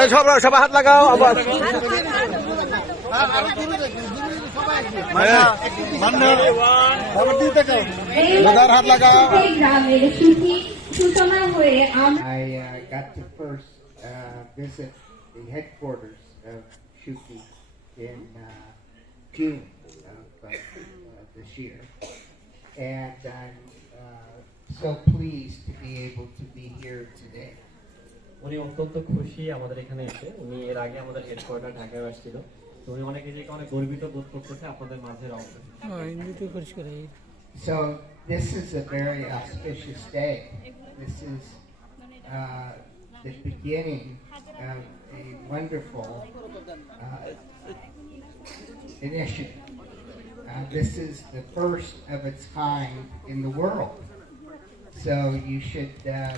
এই সব সবাই হাত লাগাও আবার দাদার হাত লাগাও এই গ্রামের সুখী সূচনা হয়ে আমরা I uh, got to first uh, visit the headquarters of Shuki in uh, June of uh, uh, this year. And I'm uh, so pleased to be able to be here today. উনি অত্যন্ত খুশি আমাদের এখানে এসে উনি এর আগে আমাদের হেডকোয়ার্টার ঢাকায় আসছিল তো উনি অনেক নিজেকে অনেক গর্বিত বোধ করতেছে আপনাদের মাঝে অংশ So this is a very auspicious day. This is uh, the beginning of a wonderful uh, initiative. Uh, this is the first of its kind in the world. So you should uh,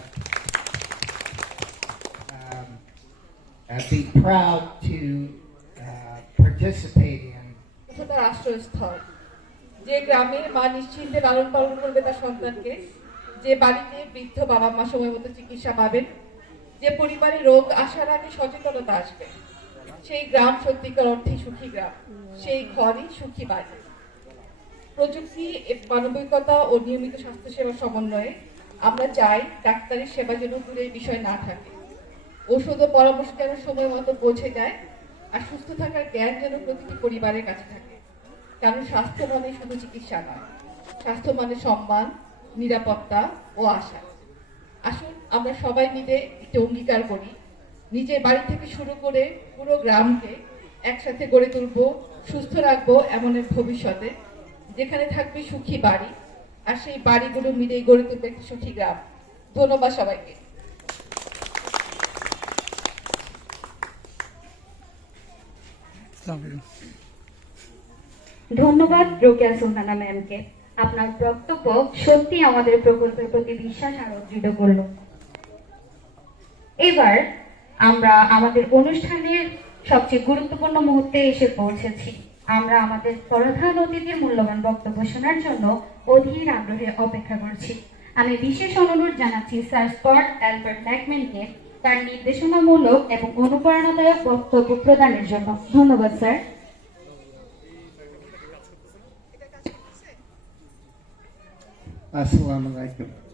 be proud to uh, participate in. যে গ্রামে মা নিশ্চিন্তে লালন পালন করবে তার সন্তানকে যে বাড়িতে বৃদ্ধ বাবা মা সময় মতো চিকিৎসা পাবেন যে পরিবারে রোগ আসার আগে সচেতনতা আসবে। সেই গ্রাম সত্যিকার অর্থে সুখী গ্রাম। সেই ঘরই সুখী বাড়ি। প্রযুক্তি মানবিকতা ও নিয়মিত স্বাস্থ্যসেবা সমন্বয়ে আমরা চাই ডাক্তারের সেবা যেন দূরের বিষয় না থাকে। ওষুধ ও পরামর্শ যেন সময় মতো পৌঁছে যায় আর সুস্থ থাকার জ্ঞান যেন প্রতিটি পরিবারের কাছে থাকে। কারণ স্বাস্থ্য মানে শুধু চিকিৎসা নয়, স্বাস্থ্য মানে সম্মান, নিরাপত্তা ও আশা। আসুন আমরা সবাই মিলে একটি অঙ্গীকার করি, নিজের বাড়ি থেকে শুরু করে পুরো গ্রামকে একসাথে গড়ে তুলব, সুস্থ রাখব এমন এক ভবিষ্যতে, যেখানে থাকবে সুখী বাড়ি, আর সেই বাড়িগুলো মিলেই গড়ে তুলবে একটি সুখী গ্রাম। ধন্যবাদ সবাইকে। ধন্যবাদ রোকেয়া সুলতানা ম্যামকে। আপনার বক্তব্য সত্যি আমাদের প্রকল্পের প্রতি বিশ্বাস আরও দৃঢ় করল। এবার আমরা আমাদের অনুষ্ঠানের সবচেয়ে গুরুত্বপূর্ণ মুহূর্তে এসে পৌঁছেছি। আমরা আমাদের প্রধান অতিথির মূল্যবান বক্তব্য শোনার জন্য অধীর আগ্রহে অপেক্ষা করছি। আমি বিশেষ অনুরোধ জানাচ্ছি স্যার স্কট অ্যালবার্ট ল্যাকম্যানকে তার নির্দেশনামূলক এবং অনুপ্রেরণাদায়ক বক্তব্য প্রদানের জন্য ধন্যবাদ স্যার আসসালামু alaikum.